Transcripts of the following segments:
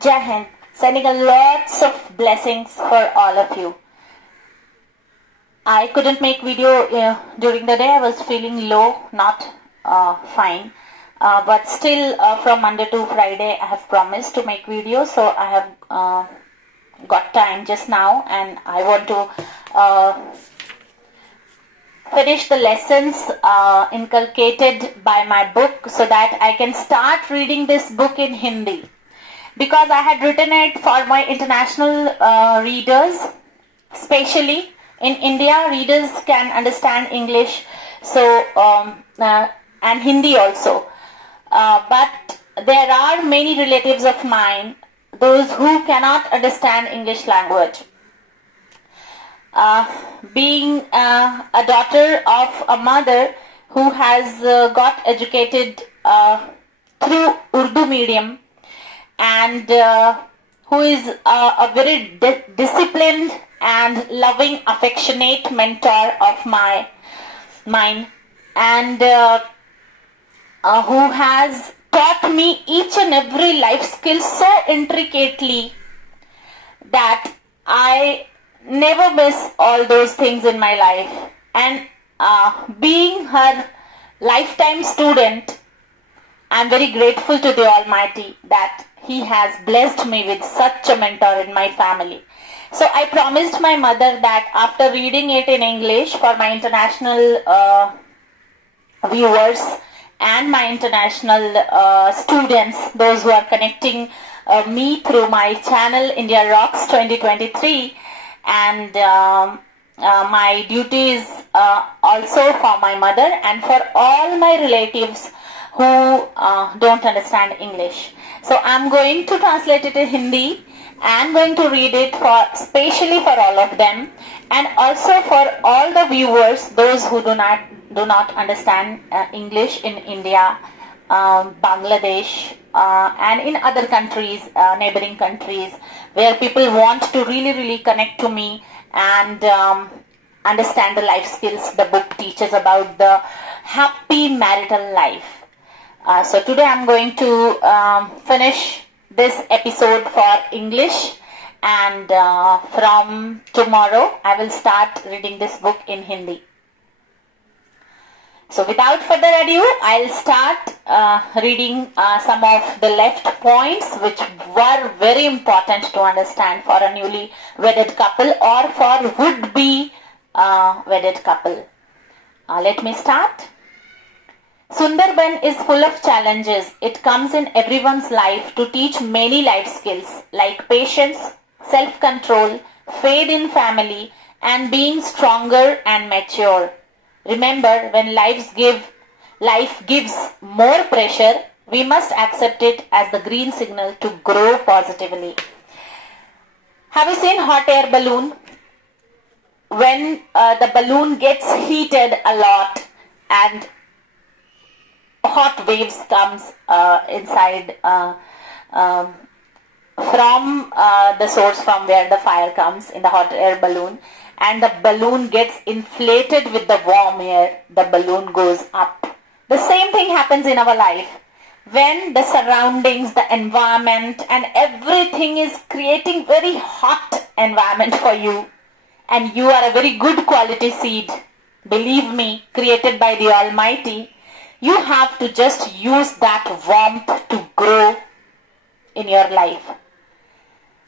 Jai Hind. Sending a lots of blessings for all of you. I couldn't make video during the day. I was feeling low, not fine. But still from Monday to Friday I have promised to make videos. So I have got time just now, and I want to finish the lessons inculcated by my book so that I can start reading this book in Hindi. Because I had written it for my international readers, especially in India, readers can understand English, so and Hindi also. But there are many relatives of mine, those who cannot understand English language. Being a daughter of a mother who has got educated through Urdu medium, and who is a very disciplined and loving, affectionate mentor of mine, and who has taught me each and every life skill so intricately that I never miss all those things in my life. And being her lifetime student, I'm very grateful to the Almighty that He has blessed me with such a mentor in my family. So I promised my mother that after reading it in English for my international viewers and my international students, those who are connecting me through my channel India Rocks 2023, and my duties also for my mother and for all my relatives who don't understand English. So I'm going to translate it in Hindi and going to read it for specially for all of them, and also for all the viewers, those who do not understand English in India, Bangladesh, and in other countries, neighboring countries, where people want to really connect to me and understand the life skills the book teaches about the happy marital life. So today I'm going to finish this episode for English, and from tomorrow I will start reading this book in Hindi. So without further ado, I'll start reading some of the left points which were very important to understand for a newly wedded couple or for would-be wedded couple. Let me start. Sundarban is full of challenges. It comes in everyone's life to teach many life skills like patience, self-control, faith in family, and being stronger and mature. Remember, when life gives more pressure, we must accept it as the green signal to grow positively. Have you seen hot air balloon? When the balloon gets heated a lot and hot waves comes inside from the source from where the fire comes in the hot air balloon, and the balloon gets inflated with the warm air, the balloon goes up. The same thing happens in our life. When the surroundings, the environment and everything is creating very hot environment for you, and you are a very good quality seed, believe me, created by the Almighty, you have to just use that warmth to grow in your life.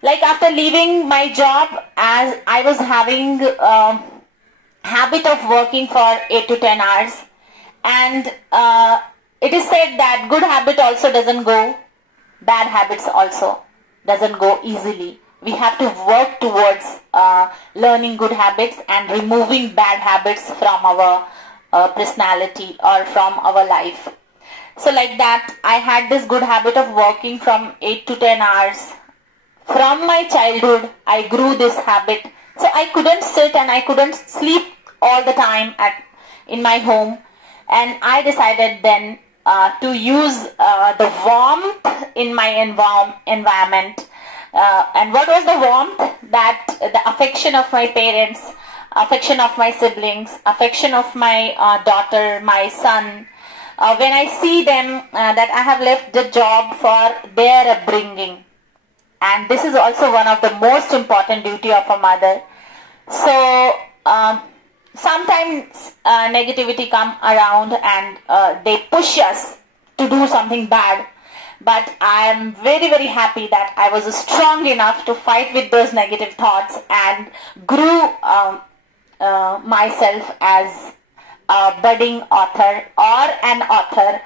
Like after leaving my job, as I was having habit of working for 8 to 10 hours, and it is said that good habit also doesn't go, bad habits also doesn't go easily. We have to work towards learning good habits and removing bad habits from our personality or from our life. So like that, I had this good habit of working from 8 to 10 hours. From my childhood, I grew this habit. So I couldn't sit and I couldn't sleep all the time in my home. And I decided then to use the warmth in my environment. And what was the warmth? That the affection of my parents, affection of my siblings, affection of my daughter, my son. When I see them that I have left the job for their upbringing, and this is also one of the most important duty of a mother. So sometimes negativity come around and they push us to do something bad, but I am very, very happy that I was strong enough to fight with those negative thoughts and grew myself as a budding author or an author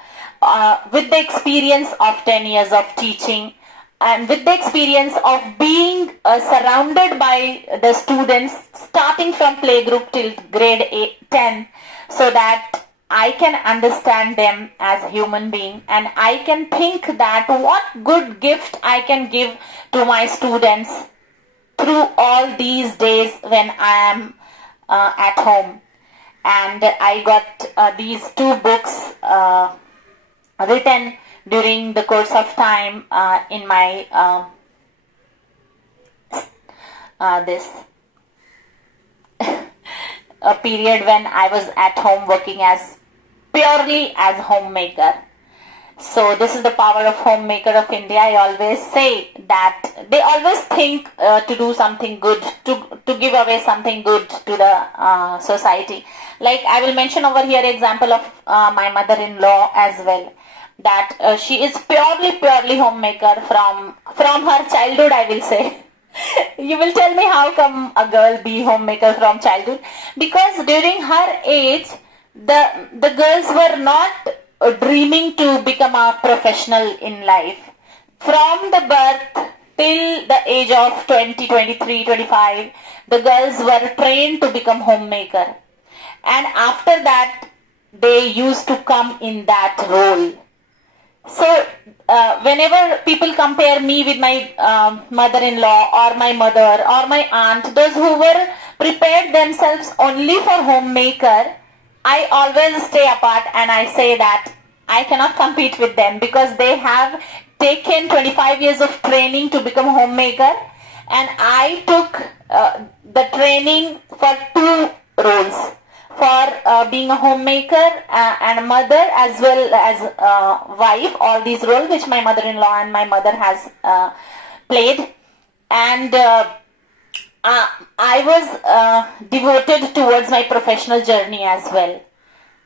with the experience of 10 years of teaching and with the experience of being surrounded by the students starting from playgroup till grade 10, so that I can understand them as a human being and I can think that what good gift I can give to my students through all these days when I am at home. And I got these two books written during the course of time in my this a period when I was at home working as purely as homemaker. So this is the power of homemaker of India. I always say that they always think to do something good, to give away something good to the society. Like I will mention over here example of my mother-in-law as well, that she is purely homemaker from her childhood, I will say. You will tell me how come a girl be homemaker from childhood? Because during her age, the girls were not dreaming to become a professional in life. From the birth till the age of 20, 23, 25, the girls were trained to become homemaker. And after that, they used to come in that role. So, whenever people compare me with my mother-in-law or my mother or my aunt, those who were prepared themselves only for homemaker, I always stay apart and I say that I cannot compete with them because they have taken 25 years of training to become homemaker, and I took the training for two roles. For being a homemaker and a mother as well as wife, all these roles which my mother-in-law and my mother has played, and I was devoted towards my professional journey as well.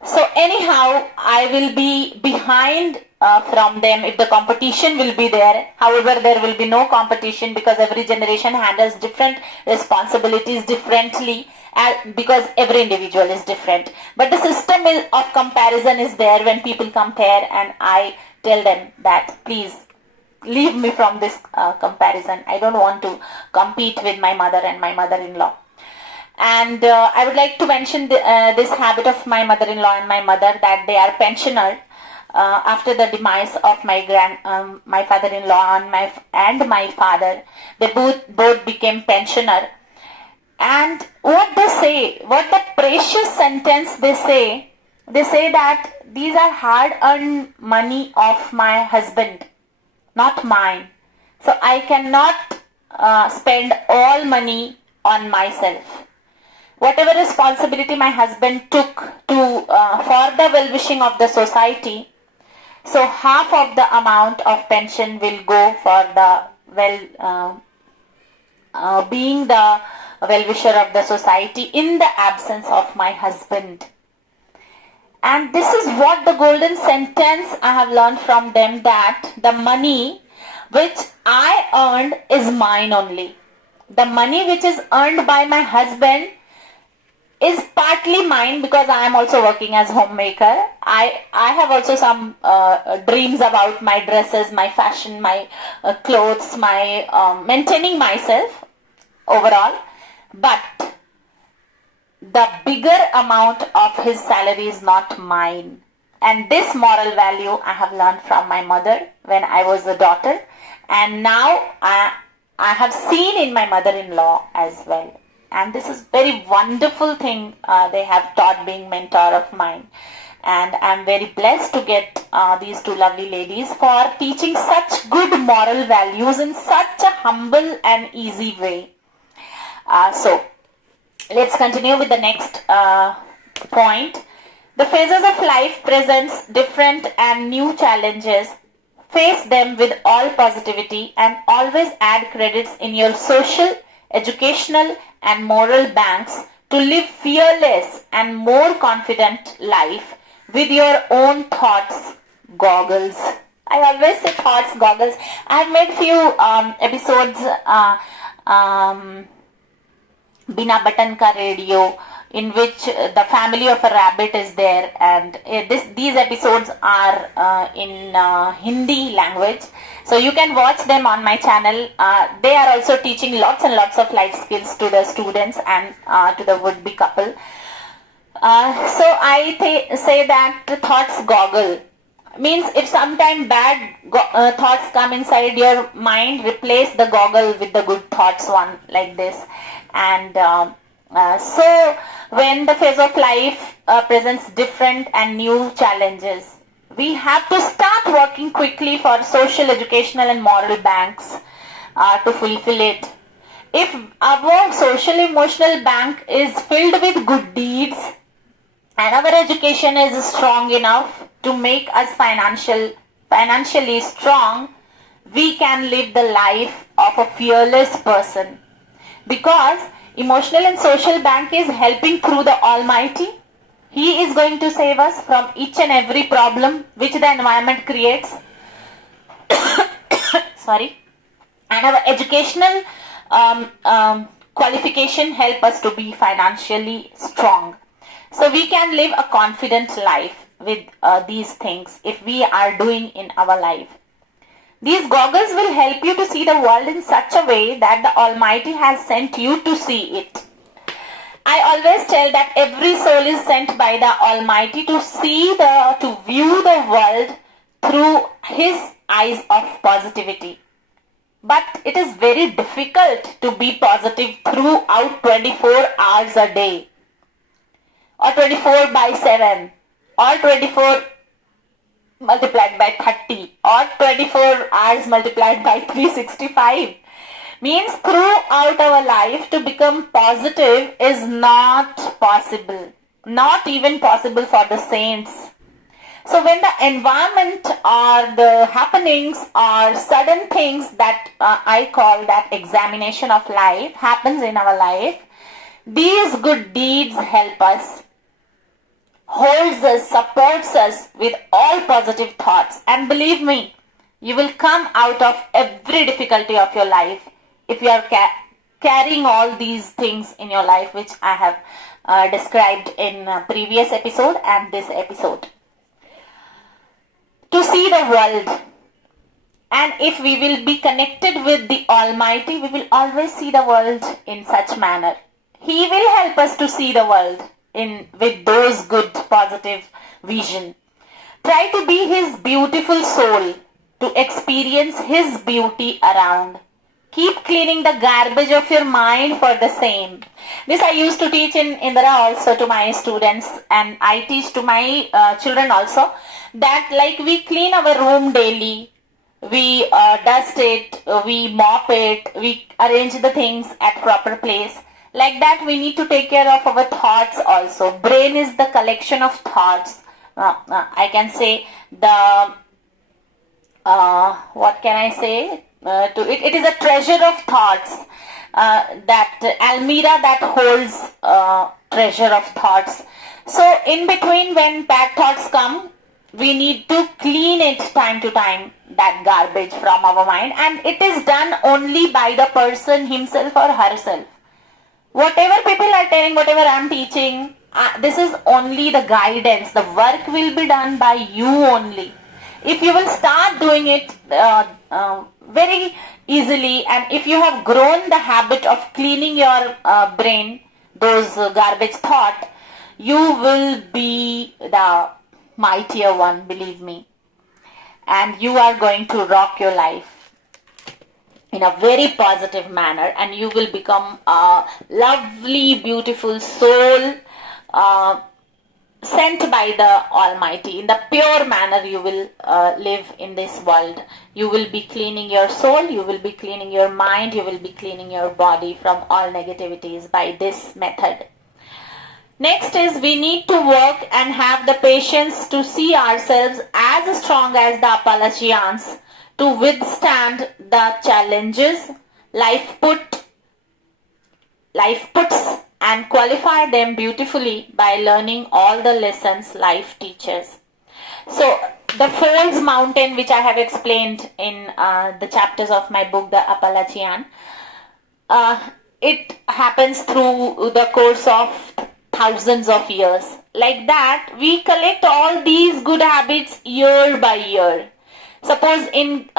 So anyhow, I will be behind from them if the competition will be there. However, there will be no competition because every generation handles different responsibilities differently, because every individual is different. But the system of comparison is there when people compare, and I tell them that please leave me from this comparison. I don't want to compete with my mother and my mother-in-law. And I would like to mention this habit of my mother-in-law and my mother, that they are pensioner. After the demise of my father-in-law and my father, they both became pensioner. And what they say, what the precious sentence they say that these are hard-earned money of my husband, not mine. So I cannot spend all money on myself. Whatever responsibility my husband took to for the well-wishing of the society, so half of the amount of pension will go for the being the well-wisher of the society in the absence of my husband. And this is what the golden sentence I have learned from them, that the money which I earned is mine only. The money which is earned by my husband is partly mine because I am also working as homemaker. I have also some dreams about my dresses, my fashion, my clothes, my maintaining myself overall. But the bigger amount of his salary is not mine. And this moral value I have learned from my mother when I was a daughter. And now I have seen in my mother-in-law as well. And this is very wonderful thing they have taught, being mentor of mine. And I'm very blessed to get these two lovely ladies for teaching such good moral values in such a humble and easy way. So let's continue with the next point. The phases of life presents different and new challenges Face them with all positivity and always add credits in your social, educational and moral banks to live fearless and more confident life with your own thoughts goggles. I always say thoughts goggles. I have made few episodes Bina Button Ka Radio, in which the family of a rabbit is there, and these episodes are in Hindi language, so you can watch them on my channel. They are also teaching lots and lots of life skills to the students and to the would-be couple. So I say that the thoughts goggle means if sometime bad thoughts come inside your mind, replace the goggle with the good thoughts one, like this. And so when the phase of life presents different and new challenges, we have to start working quickly for social, educational and moral banks to fulfill it. If our social emotional bank is filled with good deeds and our education is strong enough to make us financially strong, we can live the life of a fearless person. Because emotional and social bank is helping through the Almighty. He is going to save us from each and every problem which the environment creates. Sorry. And our educational qualification help us to be financially strong. So we can live a confident life with these things if we are doing in our life. These goggles will help you to see the world in such a way that the Almighty has sent you to see it. I always tell that every soul is sent by the Almighty to view the world through His eyes of positivity. But it is very difficult to be positive throughout 24 hours a day, or 24/7, or 24 multiplied by 30, or 24 hours multiplied by 365. Means throughout our life to become positive is not possible. Not even possible for the saints. So when the environment or the happenings or sudden things that I call that examination of life happens in our life, these good deeds help us, holds us, supports us with all positive thoughts. And believe me, you will come out of every difficulty of your life if you are carrying all these things in your life, which I have described in previous episode and this episode. To see the world, and if we will be connected with the Almighty, we will always see the world in such manner. He will help us to see the world with those good positive vision. Try to be His beautiful soul to experience His beauty around. Keep cleaning the garbage of your mind for the same. This I used to teach in Indira also to my students, and I teach to my children also, that like we clean our room daily, we dust it, we mop it, we arrange the things at proper place. Like that we need to take care of our thoughts also. Brain is the collection of thoughts. I can say the, what can I say? It is a treasure of thoughts. That Almira that holds treasure of thoughts. So in between when bad thoughts come, we need to clean it time to time, that garbage from our mind. And it is done only by the person himself or herself. Whatever people are telling, whatever I am teaching, this is only the guidance. The work will be done by you only. If you will start doing it very easily, and if you have grown the habit of cleaning your brain, those garbage thought, you will be the mightier one, believe me. And you are going to rock your life in a very positive manner, and you will become a lovely, beautiful soul sent by the Almighty. In the pure manner you will live in this world. You will be cleaning your soul, you will be cleaning your mind, you will be cleaning your body from all negativities by this method. Next is we need to work and have the patience to see ourselves as strong as the Appalachians to withstand the challenges life puts and qualify them beautifully by learning all the lessons life teaches. So the Folds Mountain, which I have explained in the chapters of my book, The Appalachian, it happens through the course of thousands of years. Like that, we collect all these good habits year by year. Suppose in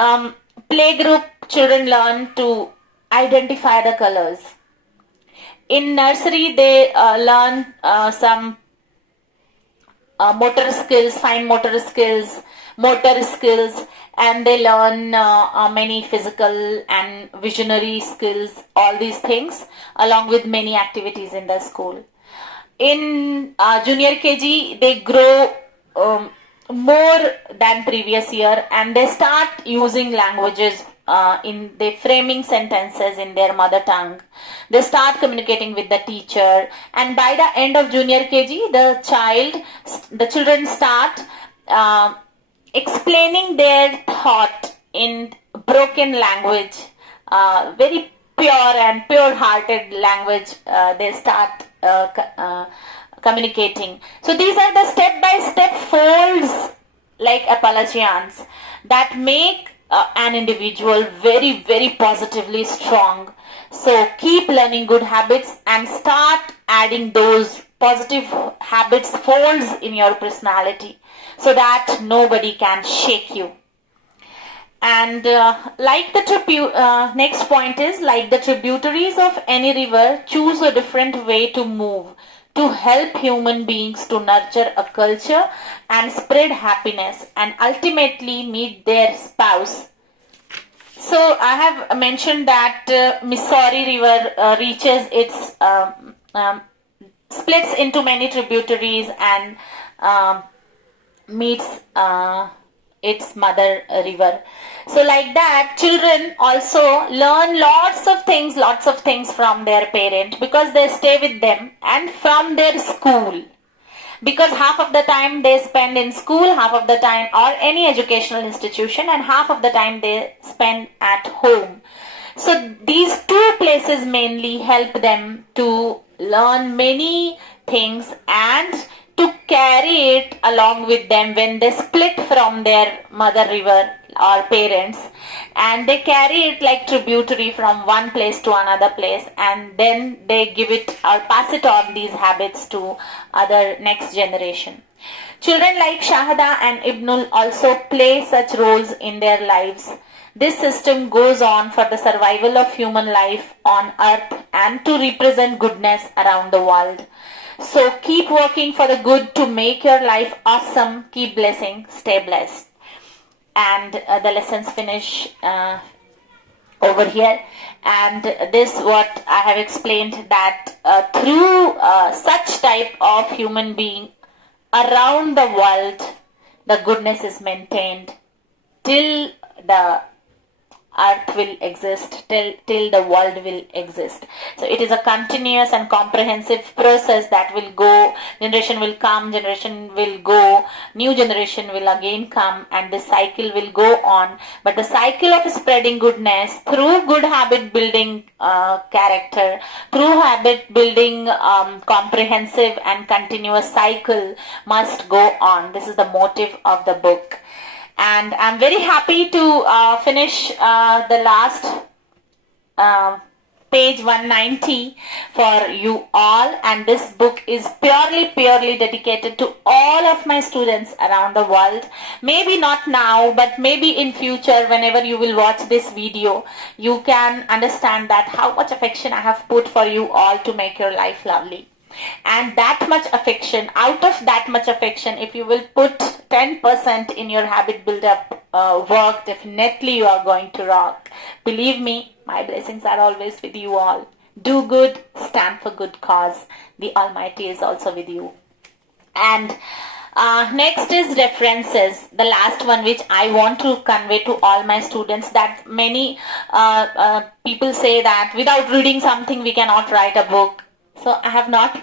playgroup, children learn to identify the colors. In nursery, they learn some motor skills, fine motor skills, and they learn many physical and visionary skills, all these things, along with many activities in the school. In junior KG, they grow more than previous year, and they start using languages in the framing sentences in their mother tongue. They start communicating with the teacher, and by the end of junior KG, the children start explaining their thought in broken language, very pure and pure-hearted language. They start communicating. So these are the step-by-step folds like Appalachians that make an individual very, very positively strong. So keep learning good habits and start adding those positive habits folds in your personality so that nobody can shake you. And next point is, like the tributaries of any river, choose a different way to move to help human beings to nurture a culture and spread happiness and ultimately meet their spouse. So I have mentioned that Missouri River reaches its splits into many tributaries and meets its mother river. So like that, children also learn lots of things from their parent because they stay with them, and from their school, because half of the time they spend in school, half of the time or any educational institution, and half of the time they spend at home. So these two places mainly help them to learn many things and to carry it along with them when they split from their mother river or parents, and they carry it like tributary from one place to another place, and then they give it or pass it on, these habits, to other next generation. Children like Shahada and Ibnul also play such roles in their lives. This system goes on for the survival of human life on earth and to represent goodness around the world. So keep working for the good to make your life awesome. Keep blessing. Stay blessed. And the lessons finish over here. And this what I have explained, that through such type of human being around the world, the goodness is maintained till the earth will exist, till the world will exist. So it is a continuous and comprehensive process that will go, generation will come, generation will go, new generation will again come, and this cycle will go on. But the cycle of spreading goodness through good habit building character, through habit building comprehensive and continuous cycle must go on. This is the motive of the book. And I'm very happy to finish the last page 190 for you all. And this book is purely dedicated to all of my students around the world. Maybe not now, but maybe in future, whenever you will watch this video, you can understand that how much affection I have put for you all to make your life lovely. And that much affection, out of that much affection, if you will put 10% in your habit build-up work, definitely you are going to rock. Believe me, my blessings are always with you all. Do good, stand for good cause. The Almighty is also with you. And next is references, the last one which I want to convey to all my students, that many people say that without reading something we cannot write a book. So I have not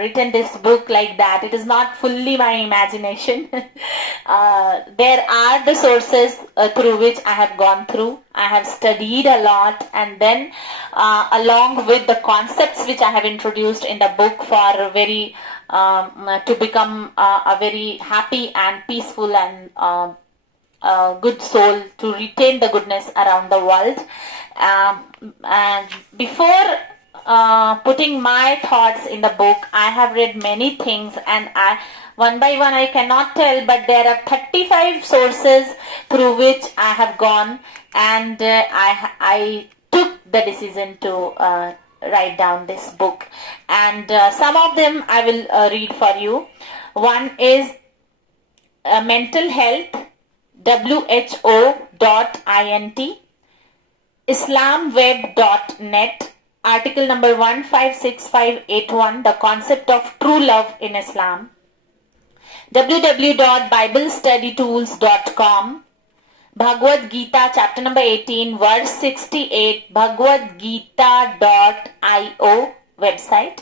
written this book like that. It is not fully my imagination. There are the sources through which I have gone through. I have studied a lot, and then along with the concepts which I have introduced in the book for very to become a very happy and peaceful and good soul, to retain the goodness around the world. And before putting my thoughts in the book, I have read many things, and one by one I cannot tell, but there are 35 sources through which I have gone, and I took the decision to write down this book. And some of them I will read for you. One is mental health, WHO.int, islamweb.net, article number 156581, the concept of true love in Islam, www.biblestudytools.com, Bhagavad Gita, chapter number 18, verse 68, bhagwadgita.io website.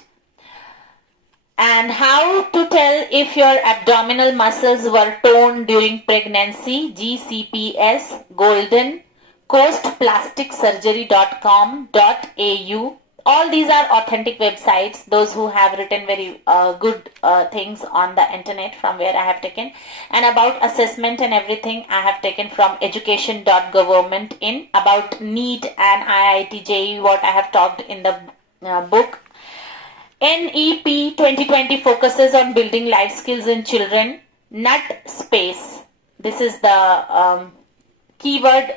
And how to tell if your abdominal muscles were torn during pregnancy, GCPS, Golden, coastplasticsurgery.com.au. All these are authentic websites, those who have written very good things on the internet, from where I have taken. And about assessment and everything, I have taken from education.government. In about NEET and IIT JEE, what I have talked in the book. NEP 2020 focuses on building life skills in children. Nut Space. This is the keyword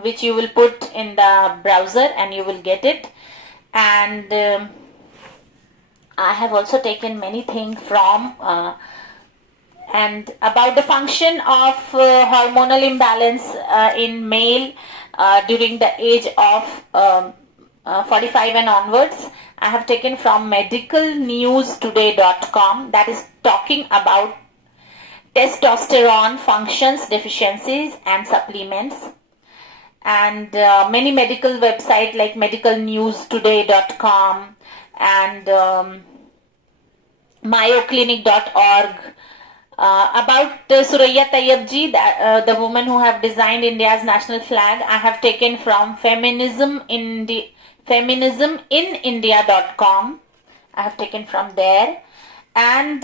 which you will put in the browser and you will get it. And I have also taken many things from and about the function of hormonal imbalance in male during the age of 45 and onwards. I have taken from medicalnewstoday.com, that is talking about testosterone functions, deficiencies and supplements. And many medical websites like medicalnewstoday.com and mayoclinic.org. About Suraya Tayyabji, the woman who have designed India's national flag, I have taken from feminisminindia.com. I have taken from there. And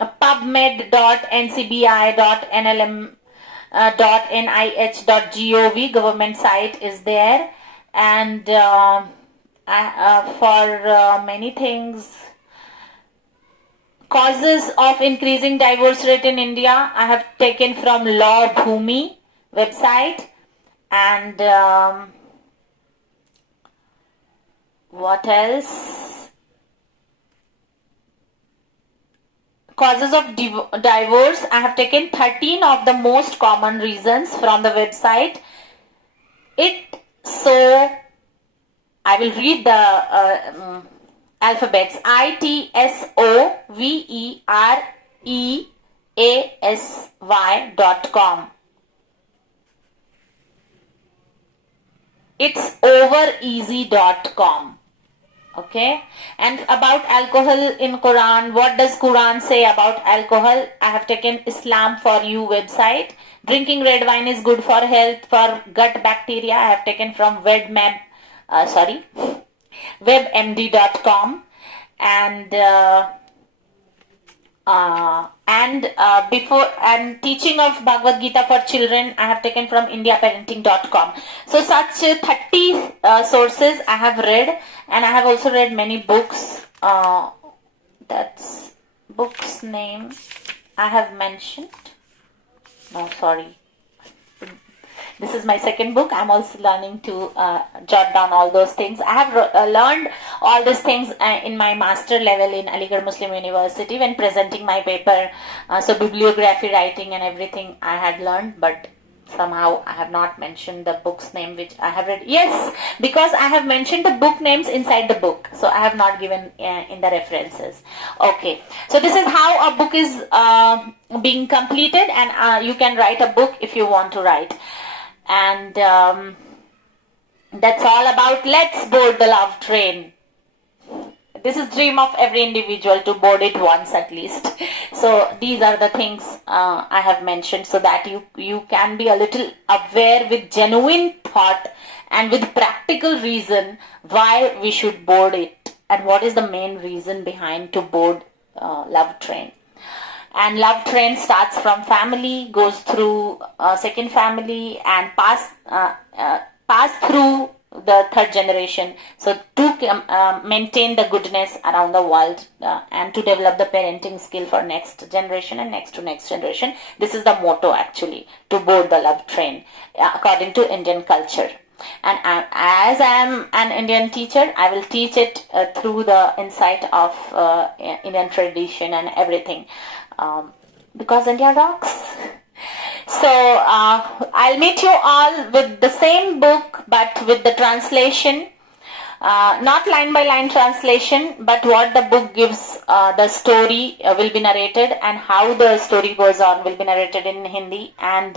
pubmed.ncbi.nlm.nih.gov government site is there. And for many things, causes of increasing divorce rate in India, I have taken from Law Bhumi website. And what else? Causes of divorce, I have taken 13 of the most common reasons from the website. So I will read the alphabets. ITSOVEREASY.com. It's overeasy.com. Okay. And about alcohol in Quran, what does Quran say about alcohol? I have taken Islam for You website. Drinking red wine is good for health, for gut bacteria. I have taken from webmd.com. And teaching of Bhagavad Gita for children, I have taken from indiaparenting.com. So such 30 sources I have read, and I have also read many books. That's book's name I have mentioned. No, sorry. This is my second book. I'm also learning to jot down all those things. I have learned all these things in my master level in Aligarh Muslim University when presenting my paper. So bibliography writing and everything I had learned, but somehow I have not mentioned the book's name which I have read. Yes, because I have mentioned the book names inside the book. So I have not given in the references. Okay. So this is how a book is being completed, and you can write a book if you want to write. And that's all about Let's Board the Love Train. This is dream of every individual to board it once at least. So these are the things I have mentioned, so that you can be a little aware with genuine thought and with practical reason why we should board it and what is the main reason behind to board Love Train. And Love Train starts from family, goes through second family, and pass through the third generation. So to maintain the goodness around the world and to develop the parenting skill for next generation and next to next generation. This is the motto actually, to board the Love Train according to Indian culture. And as I am an Indian teacher, I will teach it through the insight of Indian tradition and everything, because India rocks. So I'll meet you all with the same book, but with the translation, not line by line translation, but what the book gives, the story will be narrated, and how the story goes on will be narrated in Hindi, and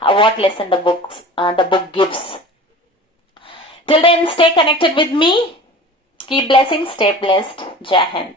what lesson the book gives. Till then, stay connected with me. Keep blessing, stay blessed. Jai Hind.